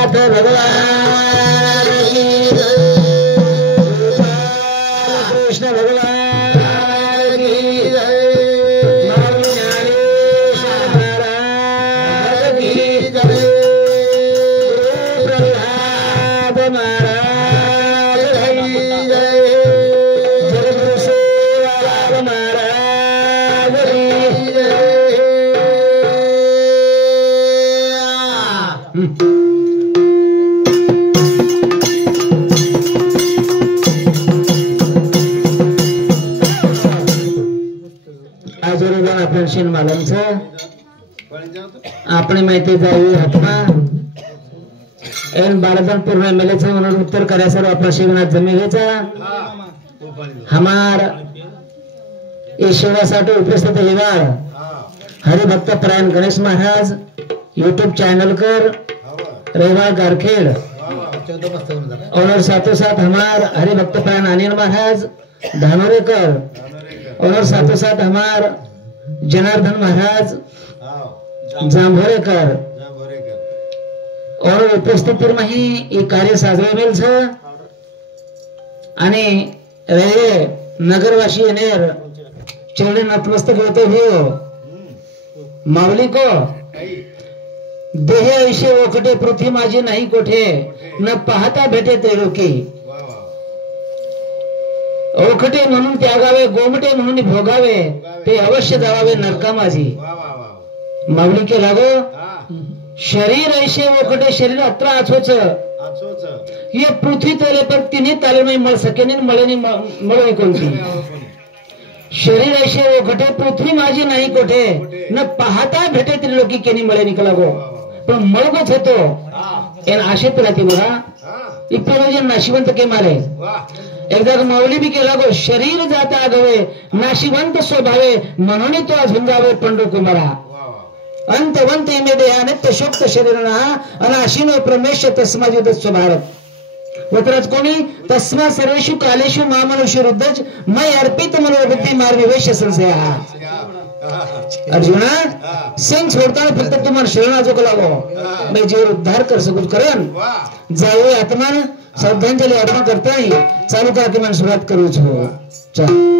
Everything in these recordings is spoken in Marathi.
नाथ भगवान की जय कृष्ण भगवान की जय ज्ञानेश्वर महाराज की जय प्रहलाद महाराज की जय जगद्गुरु सेवालाल महाराज की जय आज आपल्या शिनमालांचं आपण माहिती जाऊ हातमा एन बालाजन पूर्ण एमएलए म्हणून उत्तर करायचं आपला शिवनाथ जमिनीचा हमार ईश्वरासाठी उपस्थित हिवाळ हरिभक्त परायण गणेश महाराज यूट्यूब चैनल कर रेवाड़ गारखेड़ और साथों साथ हमार हरिभक्त परायण अनिल महाराज धानोरेकर और साथों साथ हमार जनार्दन महाराज जांभोरेकर और उपस्थित में ही ये कार्य साजरे मिल छ आणि रे नगरवासी नेर चरणे नतमस्तक होते हो माऊली को देह ऐसे ओखटे पृथ्वी माझी नाही कोठे न पाहता भेटे ते लोके ओखटे म्हणून त्यागावे गोमटे म्हणून भोगावे ते अवश्य जावावे नरका माझी माऊली के लागो शरीर ऐसे ओखटे शरीर अत्र आछोच ये पृथ्वी तले पर तिन्ही ताले में मळ सके नहीं मळे नहीं मळे कोणती शरीर ऐसे ओखटे पृथ्वी माझी नाही कोठे न पाहता भेटे त्रिलोकी केनी मळे निकला गो पण मळगोच होतो एन आशेत राहते बघा इप्पे नाशिवंत के मारे एकदा माऊली बी केला गो शरीर जाता आगवे नाशिवंत स्वभावे म्हणून तो झुंजावे पंडू कुमारा अंतवंत इमे देहाने तशोक्त शरीरना अनाशिनो प्रमेश तस्माजुद स्वभारत वतराज कोणी तस्मा सर्वेषु कालेषु मामनुष्य रुद्धज मैं अर्पित मनोबुद्धि मार्गवेश संशय अर्जुना सिंह छोड़ताना फक्त तुम्हाला शरणाजो लागो मैं जीव उद्धार कर सकूच करेन जाओ आत्मान श्रद्धांजलि अर्पण करता ही चालू करा की मन सुरुवात करू छो चल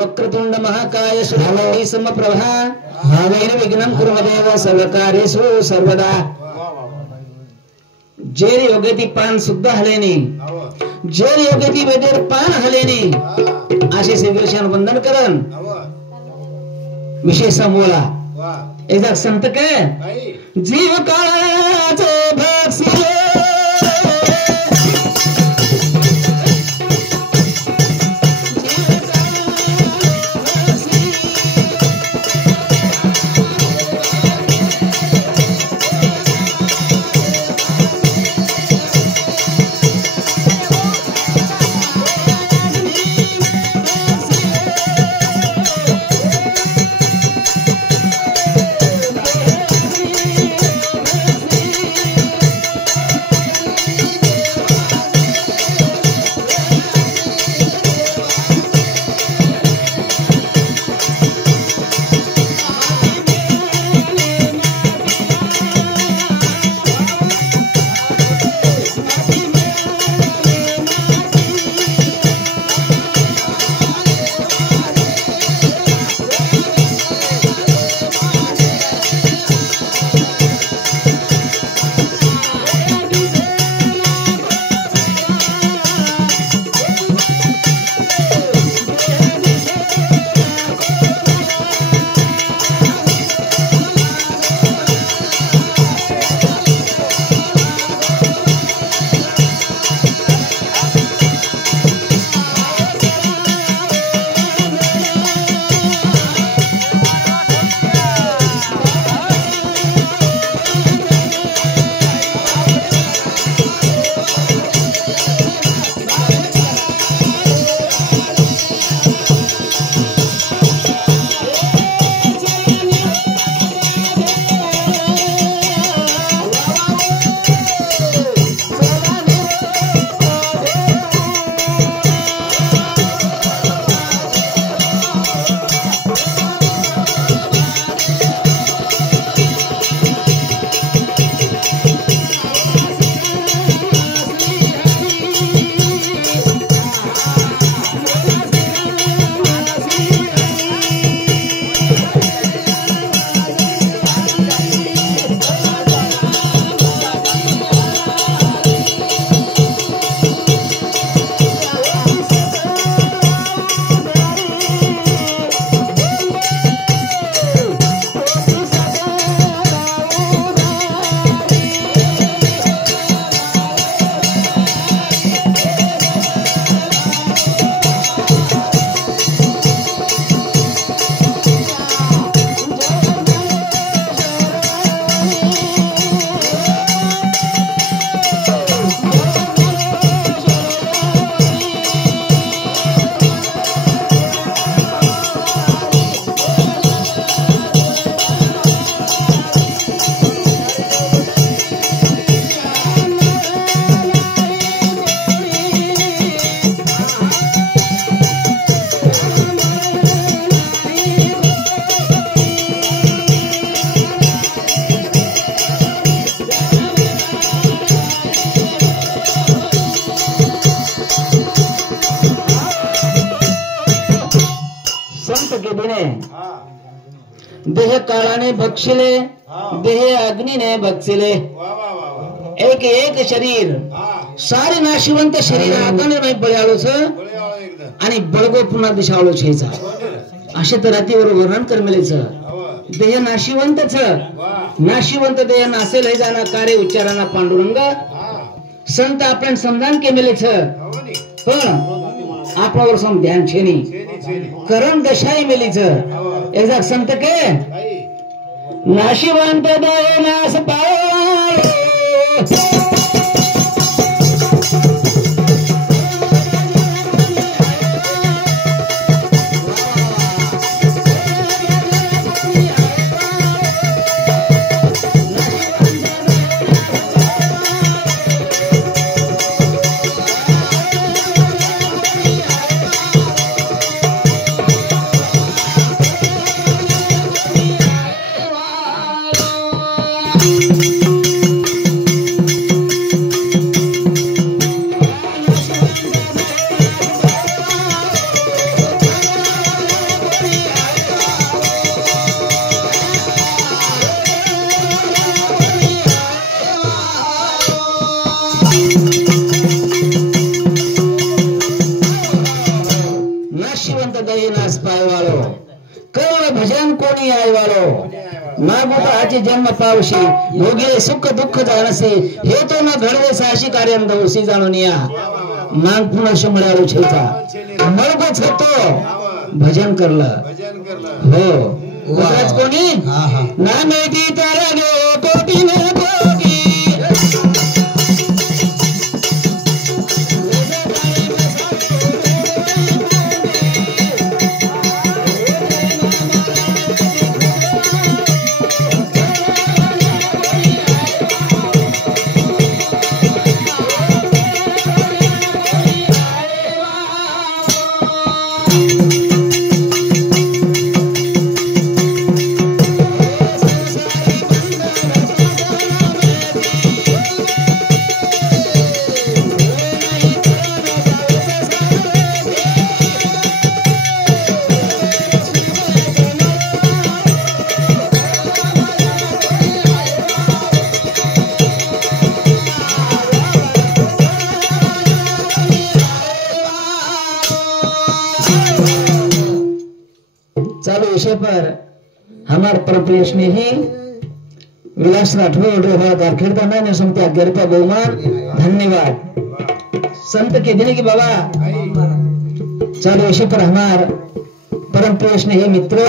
वक्रतुंड महाकाय सुभावै समप्रभा भावेन विघ्नं कुर्मदेव सर्वकार्येषु सर्वदा जेर योग्य ती पान सुद्धा हलेनी जेर योग्य ती वेदेर पान हलेनी असे श्रीकृष्ण वंदन करन विशेष मोला एकदा संत काय जीव काळाचे भक्षिले देह काळाने भक्षिले देह अग्नीने भक्षिले एक एक शरीर सारे नाशिवंत शरीर आकाने नाही बळ्याळोच आणि बळगो पुन्हा दिशाळो छेचा असे तर रातीवर वर्णन करमेलेच देह नाशिवंतच नाशिवंत देह नासेल हे जाना कार्य उच्चाराना पांडुरंग संत आपण समजान केमेलेच पण आपल्यावर सम ध्यान छेनी करण दशाई मेलीच एकदा संत के नाशिवंत देह नास पाव Thank you. नाशिवंत दयनास पायवाळो करुण भजन कोणी आयवाळो मागुत आजी जन्म पावशी योगी सुख दुःख जाणसे हे तो न घडवे साशी कार्य दवसी जाणून या माग पुन्हा शंभराळू छेचा मळगोच होतो भजन करलं हो उद्राज कोणी ना मेदी तारा गे कोटी न भोगी चालू विषय पर हमार परप्रिय स्नेही विलास राठौड़ गारखेड़ता मैंने सुनते 11 रुपया बहुमान धन्यवाद संत के दिन की बाबा। चालू विषय पर हमार परम प्रिय स्नेही मित्र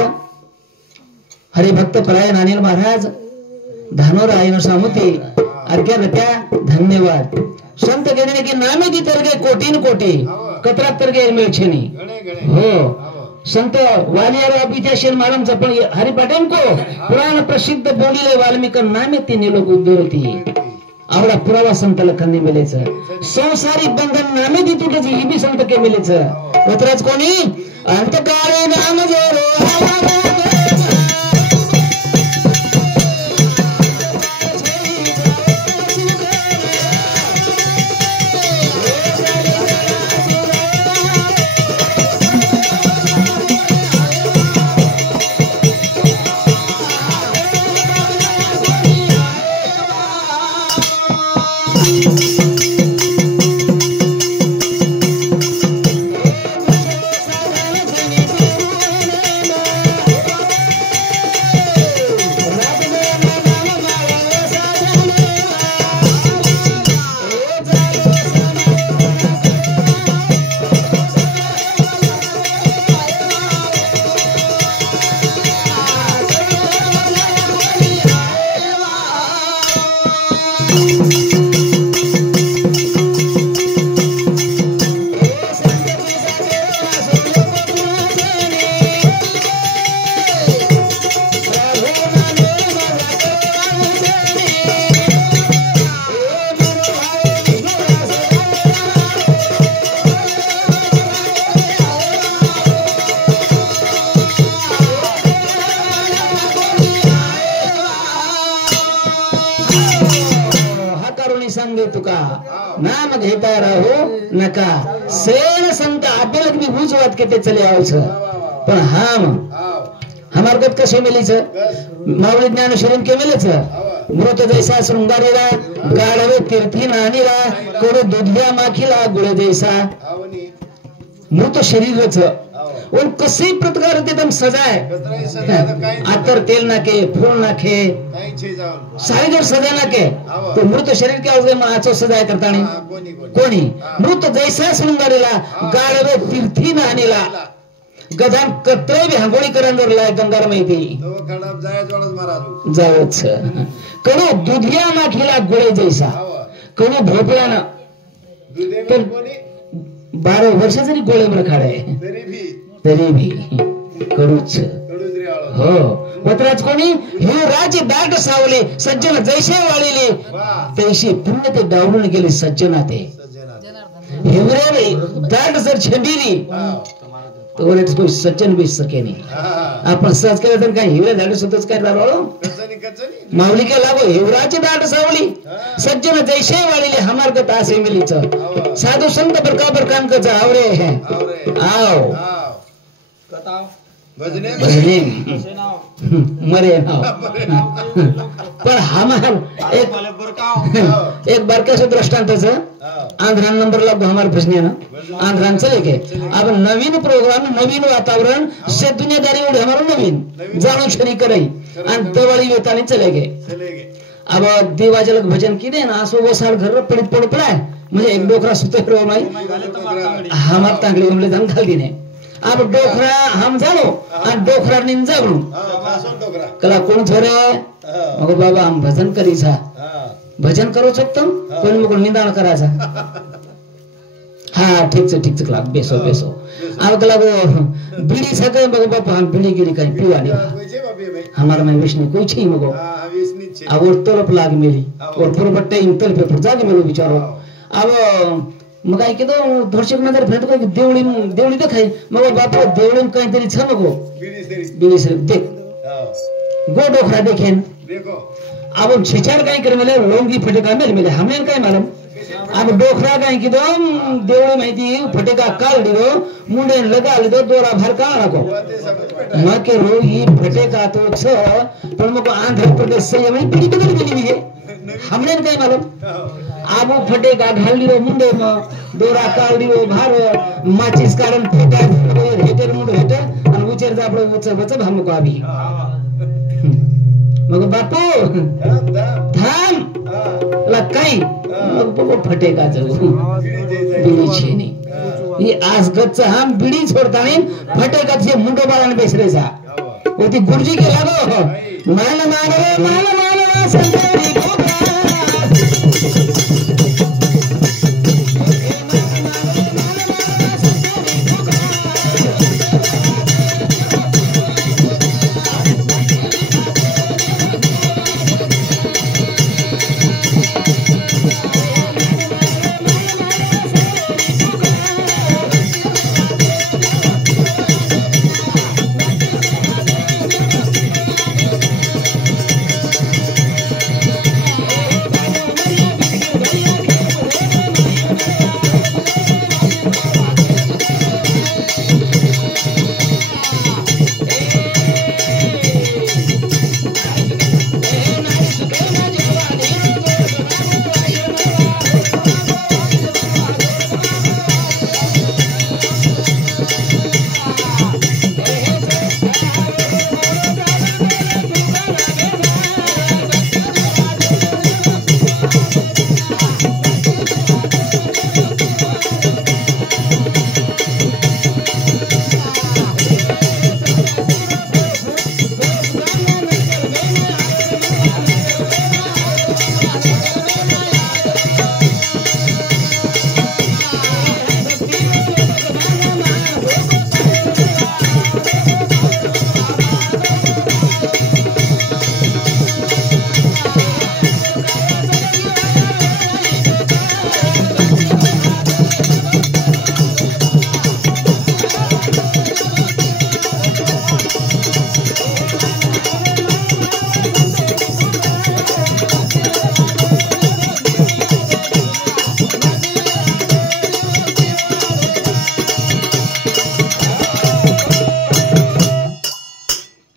हरिभक्त परायण अनिल महाराज धानोर आयन सामुती आज्ञा रट्या धन्यवाद संत के दिन की नामे की तरगे कोटीन कोटी कतरा तरगे मिळछेनी हो संत वालियार अभिजाशन मालम पण हरिपाटन को पुराण प्रसिद्ध बोलिले वाल्मीक नामे तिने लोक उद्धरती आवडा पुरावा संत लखनने मिलेच संसारी बंधन नामे ती तुटे ही बी संत के मिलेच उतराज कोणी अंतकाळे नाम जोरो सांगे तुका नाम घेता राहू नका सेन संत आपल्याला भी बुझवत के ते चले आवछ पण हम हमार गत कसे मिलीच माऊली ज्ञान शरीर के मिलेच मृत जैसा शृंगारीला गाढवे तीर्थी नानीला कोड दुधिया माखीला गुळ जैसा मृत शरीरच और कसे प्रकार ते तम सजाय आतर तेल नाके फूल नाके सारी जर सजा नाके तो मृत शरीर के आवगे म आचो सजाय करतानी कोणी मृत जैसा शृंगारीला गाढवे तीर्थी नानीला गजान कत्रे भी हांगोळी करंदर लाय गंगार माहिती तो खडप जाय जोळस महाराज जावच कडू दुधिया माखीला गुळे जैसा कडू भोपळाना दुधे कोणी 12 वर्ष जरी गोळे मला खाडे तरी भी कडूच हो पत्राच कोणी हे राज दाट सावले सज्जन जैसे वाळीले तैसे पुण्य ते डावलून गेले सज्जना ते हिवरे दाट जर छंडीली तो रेट कोई सज्जन भी सके नहीं आपण सहज केलं तर काय हिवरे दाट सुतच काय रावळो माऊली के लागो हिवराची दाट सावली सज्जन जैसे वाळीले हमार गत आसे मिलीच साधु संत बरका बरकान का जावरे हैं आओ भजने मरे नाव पण हमार एक बारकाशा दृष्टांतच आंध्रान नंबरला हमार भजने ना आंध्रान चले के अब नवीन प्रोग्राम नवीन वातावरण से दुनियादारी उड़े हमारो नवीन जानो छरी करई आणि दिवाळी वेताने चले गए अब देवाजलक भजन की दे ना असो वो साल घर पड़ित पड़ पड़ा म्हणजे एक डोकरा सुते रो माई हमार तांगली हमले जान घाल दिने अब डोकरा हम जानो आणि डोकरा निन जागणू कला कोण थोरे मग बाबा हम भजन करीसा भजन करो सकतो पण मग निदान करायचा हाँ ठीक से क्लास बेसो बेसो अब कला वो बीड़ी सके मग बाबा हम बीड़ी गिरी कहीं पीवा नहीं हमारा में विष्णु कोई छी मगो अब और तलप लाग मिली और पुरबट्टे इन तल पे जागे मेलो विचारो अब मग काय केदो धर्षक नजर भेट को देवळी देवळी देखाई मग बापा देवळी काहीतरी छ मगो बीड़ी से देख गो डोखरा देखेन देखो अब छेचार काय कर मेले लोंगी फटका मेले हमने काय मालूम अब डोखरा काय की दो देवळी माहिती फटका काल दिलो मुंडे लगा लिदो दोरा भर का रखो मग के रो ही फटका तो छ पण मग आंध्र प्रदेश से यमनी बीड़ी बदल गेली है हमने काय मालूम आबू फटेका घाल दिलो मुंडे में दोरा काल दिलो भार माचिस कारण फेटा हेटर मुंड हेटर आणि उचेर जापडो उच हम को आबी मग बापू थांब लकाई मग बापू फटेका जाऊ बीड़ी छेनी ये आज गच्च हम बीड़ी छोड़ता नहीं फटेका से मुंडो बाळाने बेसरे जा होती गुरुजी के लागो मान संतरी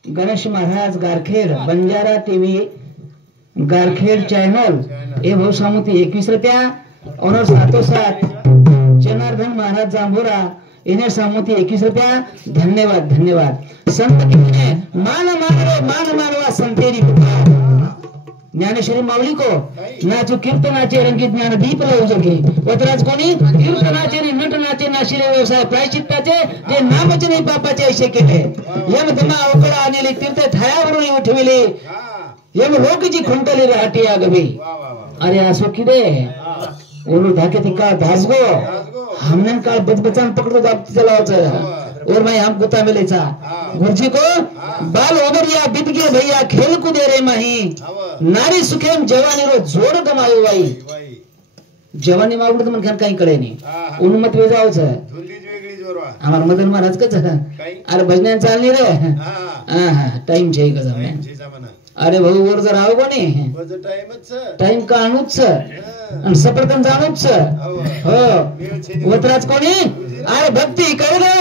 गणेश महाराज गारखेड बंजारा टीव्ही गारखेड चॅनल ए भाऊ सामुती 21 रुपया ऑनर 707 जनार्दन महाराज जांभोरा इन्हें सामुती 21 रुपया धन्यवाद धन्यवाद संत कितने मान मानवा संतेरी ज्ञानेश्वरी माऊली को नाचू कीर्तनाचे रंगीत ज्ञान दीप लावू जगे वतराज कोणी कीर्तनाचे नट नाचे नाशिले व्यवसाय प्रायचित्ताचे जे नामच नाही बापाचे ऐसे केले यम धमा अवकळा आणले तीर्थ थायावरून उठविले यम लोकची खुंटली राहटी आगवी अरे असो किदे ओलो धाके तिका धासगो हमने काल बचबचान पकड़ो जाप चलावच और मैं हम गुता मिलेचा गुरुजी को बाल ओगरिया बीत गए भैया खेल को दे रे माही नारी सुखेम जवानी रो जोड़ गमायो वाई जवानी मागुड मन खान काही कळे नाही उन्मत वे जावच हमार मदन महाराज कच अरे भजन चालनी रे हां टाइम छे का जमे अरे भाऊ वर जर आव कोणी टाइम का आणूच आणि सप्रतन जाणूच हो वतराज कोणी अरे भक्ती कर रे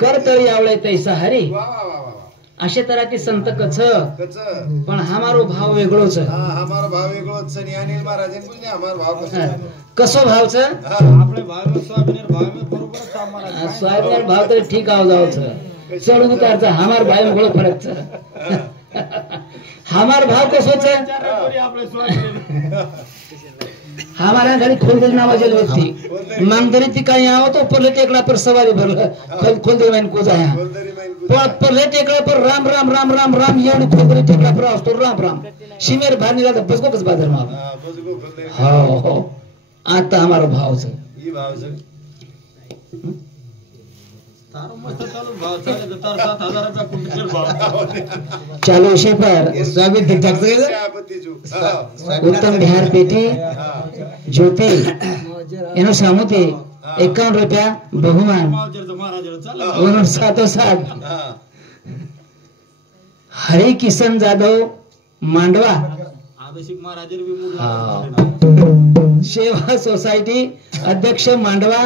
करतळी आवळे तैसा हरी अशे तरह ते संत कच पण हमारो भाव वेगळोच हमारो भाव वेगळोच आणि अनिल महाराज बोलले हमारो भाव कसो भावच आपले भाव स्वाभिमान भाव में बरोबर आम्हाला स्वाभिमान भाव तरी ठीक आव जावच चढून उतारचा हमार भाव वेगळो फरकच हमार भाव कसोच आपले स्वाभिमान हमारा घरी खोलदिल नावाचे व्यक्ती मांगदरी ती काही आव तो परले टेकला पर सवारी भरलं खोलदिल माइन को जाया परले टेकला पर राम राम राम राम राम एवढी खोलदिल टेकला पर असतो राम राम शिमेर भानी लागत बसको कस बादर मा हो हो आता हमारो भावच ई भावच तारो मस्त चालू भाव चाले तर 7000 रुपया कुंटल भाव चालू शेपर स्वागत दिखतात उत्तम बिहार पेटी ज्योति एनो सामुते 51 रुपया बहुमान और सातो साथ हरि किशन जाधव मांडवा सेवा सोसायटी अध्यक्ष मांडवा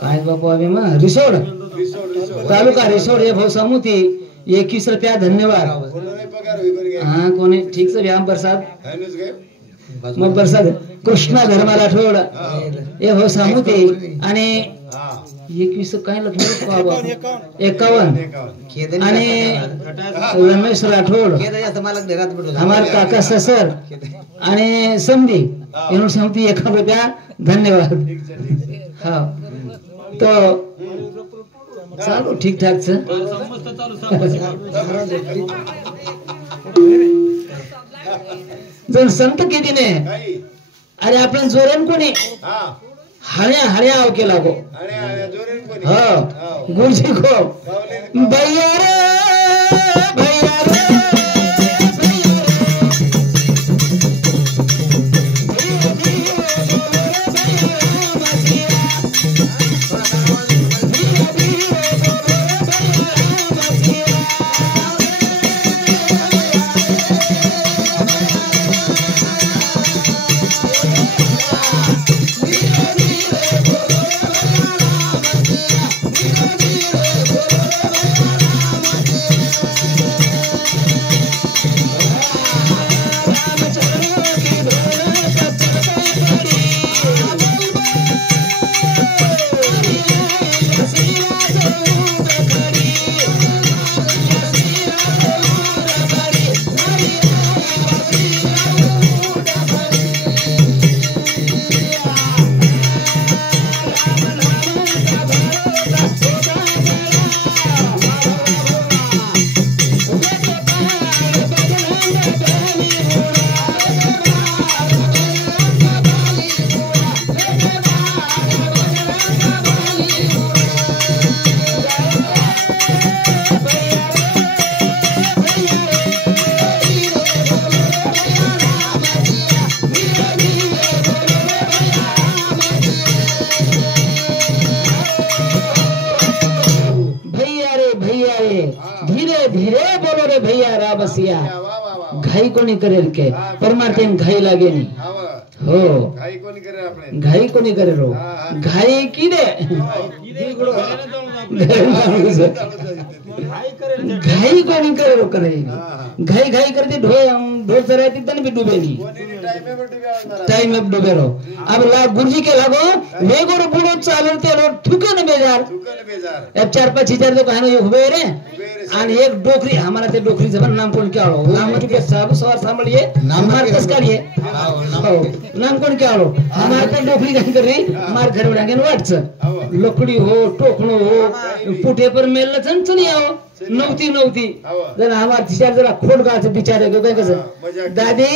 काय बापू अभी मग रिसोड तालुका रिसोड हे भाऊ सामुती 21 रुपया धन्यवाद हाँ कोणी ठीक से व्यायाम प्रसाद मग प्रसाद कृष्णा धर्मा राठोड हे भाऊ सामुती आणि 21 काय लक्ष्मी 51 आणि रमेश राठोड हमार काका ससर आणि समधी एनो सामुती 1 रुपया धन्यवाद हाँ तो चालू ठीक ठाक से जण संत किती ने अरे आपण जोरेन कोणी हळ्या हळ्या आव केला गो हो गुरुजी को भैया रे भैया रे घाई कोणी करेल के परमार्थन घाई लागे नहीं हो घाई कोणी करे रो घाई की दे घाई कोणी करे रो करे घाई घाई करते ढोल चराती तन भी डूबे नहीं टाइम अब डूबे रो अब ला गुरुजी के लागो वेगोर बुडो चालते रो ठुकन बेजार अब 4-5 हजार तो कहनो ये हुबे रे आणि एक डोकरी हमारा ते डोकरी जबन नाम कोण क्या हो नाम के सब सवार सांभळिए मार कस काढिए नाम कोण क्या हो हमारा ते डोकरी जान कर रही मार घर उडांगे वाटच लोकडी हो टोकणो हो पुठे पर मेल चंचणी आओ नव्हती जर हमार तिचार जरा खोड गाच बिचारे काय कसं दादी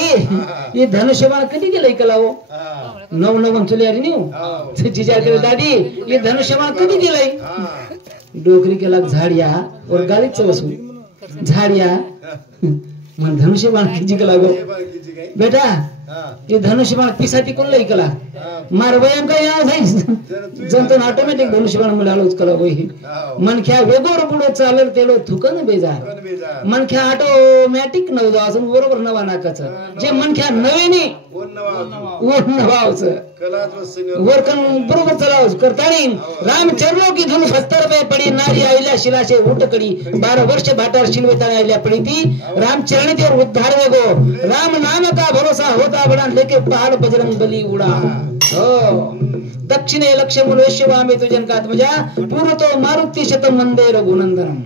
ये धनुष्यबाण कधी गेलंय कलाओ नव चले अरे न्यू तिचार करे दादी ये धनुष्यबाण कधी गेलंय डोकरी के लग झाड़िया और गाली चवसू झाड़िया मन धनुष्यबाण खींची के लागो बेटा ये धनुष्यबाण पिसाती कोण ऐकला मार वयं काय जंतन ऑटोमॅटिक धनुष्यबाण मिळालोच कला होई मनख्या वेगोर पुढे चालल तेलो थुकन बेजार मनख्या ऑटोमॅटिक नव जावं बरोबर नवा नाकाचं जे मनख्या नवेनी ओढ नवावचं वरकन बरोबर चलावच करतानी राम चरलो की धनु 70 पे पडी नारी आईला शिलाशे उठकडी 12 वर्ष भाटार शिलवेताने आईला पडी ती राम चरणी ते उद्धार वेगो राम नाम का भरोसा होता बडा लेके पहाड़ बजरंग बली उड़ा हो दक्षिणे लक्ष्मण वैश्यवामे तुजनकात्मजा पूर्वतो मारुति शतम वंदे रघुनंदनम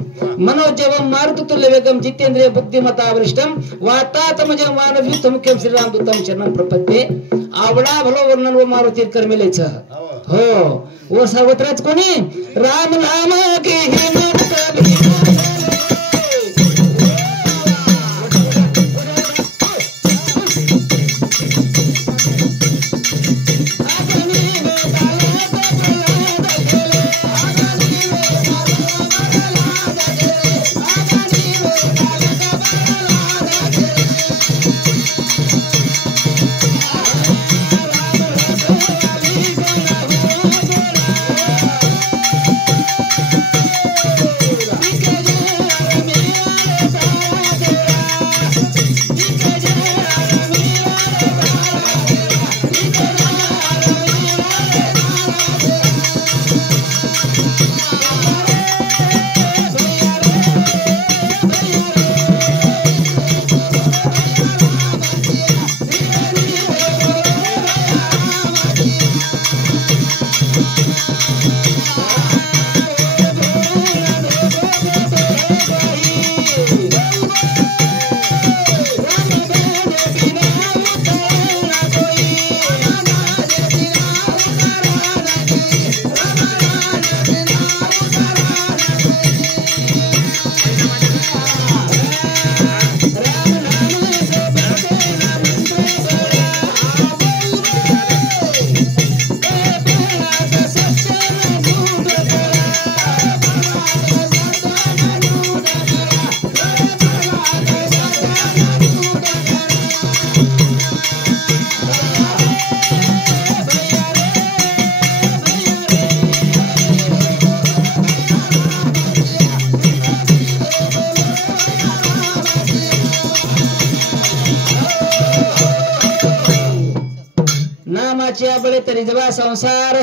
मनोजवम मारुतुल्य वेगम जितेंद्रिय बुद्धिमता वरिष्ठम वातात्मजम मानवयुत मुख्यम श्रीराम दूतम शरणं प्रपद्ये आवडा भलो वर्णन व मारुती कर्मेलेच हो व सावत्रच कोणी राम नाम की हिम्मत बळे तरी जवा संसार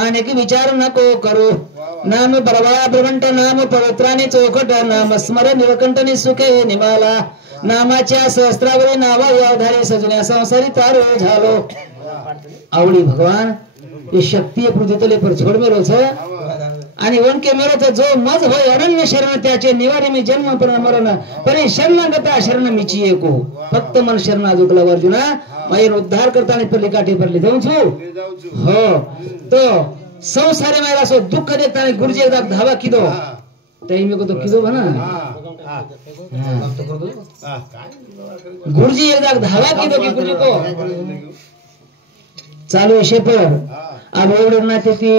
अनेक विचार नको करू नाम बरवा ब्रह्मंट नाम पवित्राने चौकट नाम स्मर निरकंठने सुखे निमाला नामाच्या सहस्त्रावरी नावा यावधारे सजुन्या संसारी तारो झालो आवडी भगवान ये शक्ती पृथ्वीतले पर छोड मेरोच आणि वनके मेरोच जो मज होय अनन्य शरण त्याचे निवारे मी जन्म पण मरण परे शरणागता शरण मिची एको फक्त मन शरणा जुकला अर्जुना मायर उद्धार करताना पल्ली काठी परली जाऊन छु हो तो संसारे मेरा सो दुख देताने गुरुजी एकदा धावा किदो तई में को तो किदो बना गुरुजी एकदा धावा किदो की गुरुजी को चालू विषय पर अब ओडना ते ती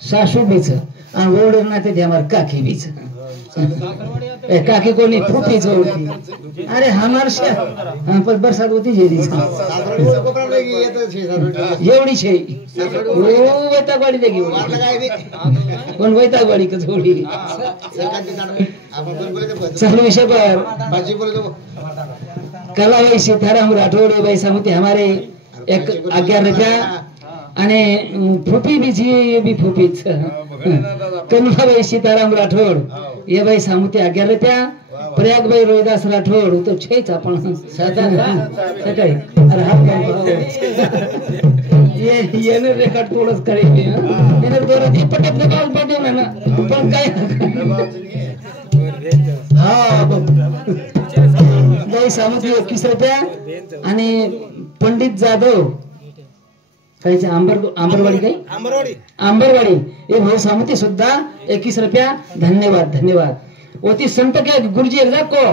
सासू बीच आणि ओडना ते ती हमार काकी बीच काकी कोणी फुफी जोड़ती अरे हमारे से हम पर बरसात होती जेदी एवढी छे ओ वैतागवाडी देगी कोण वैतागवाडी का जोडी चालू विषय पर कला भाई सीताराम राठौड़ भाई सामती हमारे एक 11 रुपया आणि फुफी भी फुफीच कमला भाई सीताराम राठौड़ ये भाई सामुती 11 रुपया प्रयाग भाई रोहिदास राठौड़ तो छेच आपण सकाळी अरे हात ये ने रेकॉर्ड तोडच करे येने दोरा ती पटत गाव पाठवला ना पण काय हा भाई सामुती 21 रुपया आणि पंडित जाधव कायचे आंबरवाडी काही आंबरवाडी हे भाऊ सामुती सुद्धा 21 रुपया धन्यवाद धन्यवाद ओती संत के गुरुजी एकदा को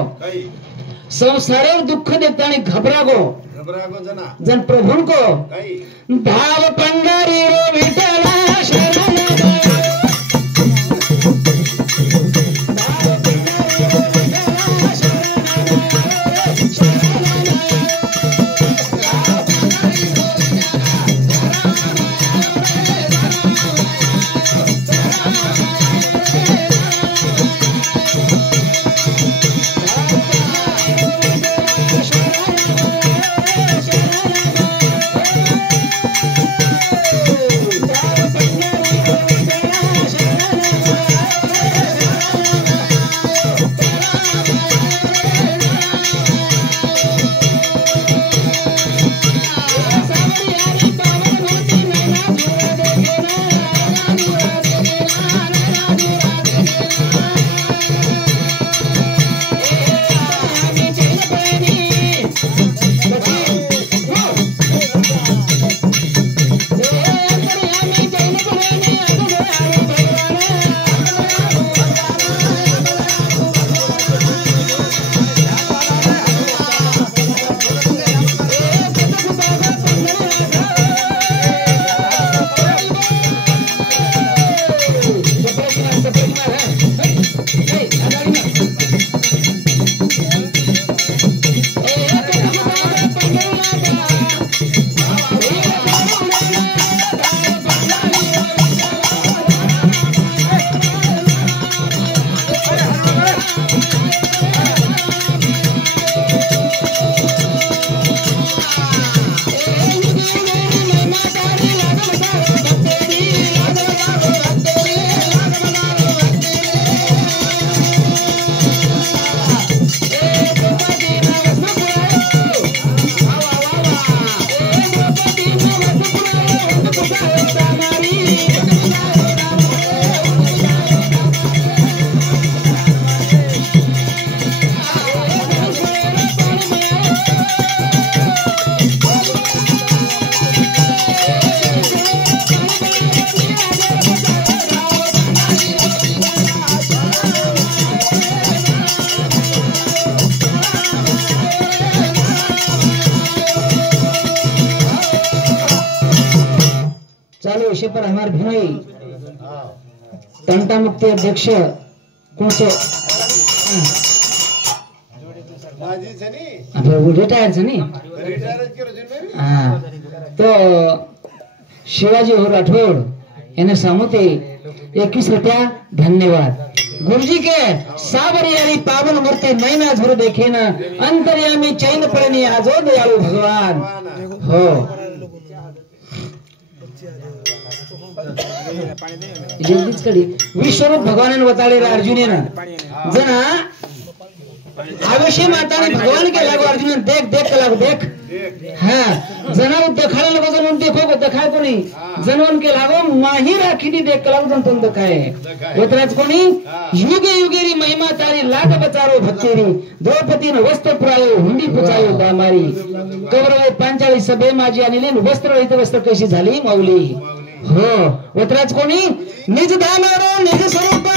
संसारे दुख देता नहीं घबरा गो जन प्रभु को भाव पंडारी रो विठला शरण विषय पर हमारे भिनोई तंटा मुक्ति अध्यक्ष कौन से रिटायर से नहीं हाँ तो शिवाजी हो राठौड़ इन्हें सामोते 21 रुपया धन्यवाद गुरुजी के साबरियारी पावन मूर्ति महीना झुर देखे न अंतर्यामी चैन पड़नी आजो दयालु भगवान हो जल्दीच कडी विश्वरूप भगवान बताडे अर्जुन जना अवश्य माता ने भगवान के लागो अर्जुन देख देख लागो देख हाँ जना देखाने लगो जन देखो को देखाय कोनी जनवन के लागो माही राखीनी देख के लागो जन तुम देखाय उतराज कोनी युगे युगेरी महिमा तारी लाग बचारो भक्तेरी द्रौपदी ने वस्त्र पुरायो हुंडी पुचायो दामारी कौरव पांचाली सभे माझी आणि लेन वस्त्र रहित वस्त्र कशी झाली माऊली हो उतराज कोणी निज धामारो निज स्वरूप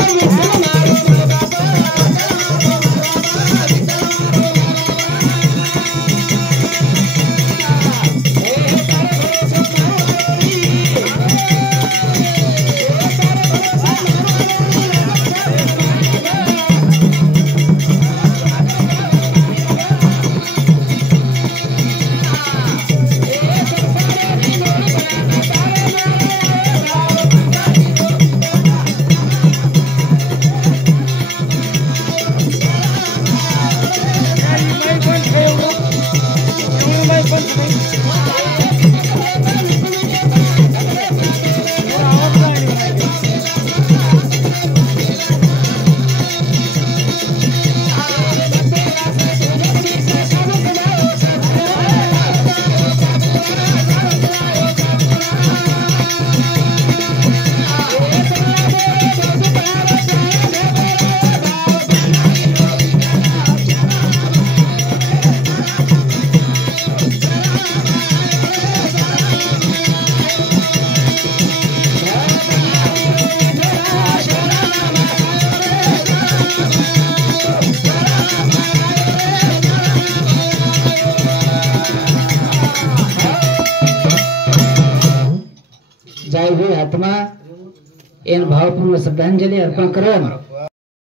जय हो आत्मा इन भावपूर्ण श्रद्धांजलि अर्पण करन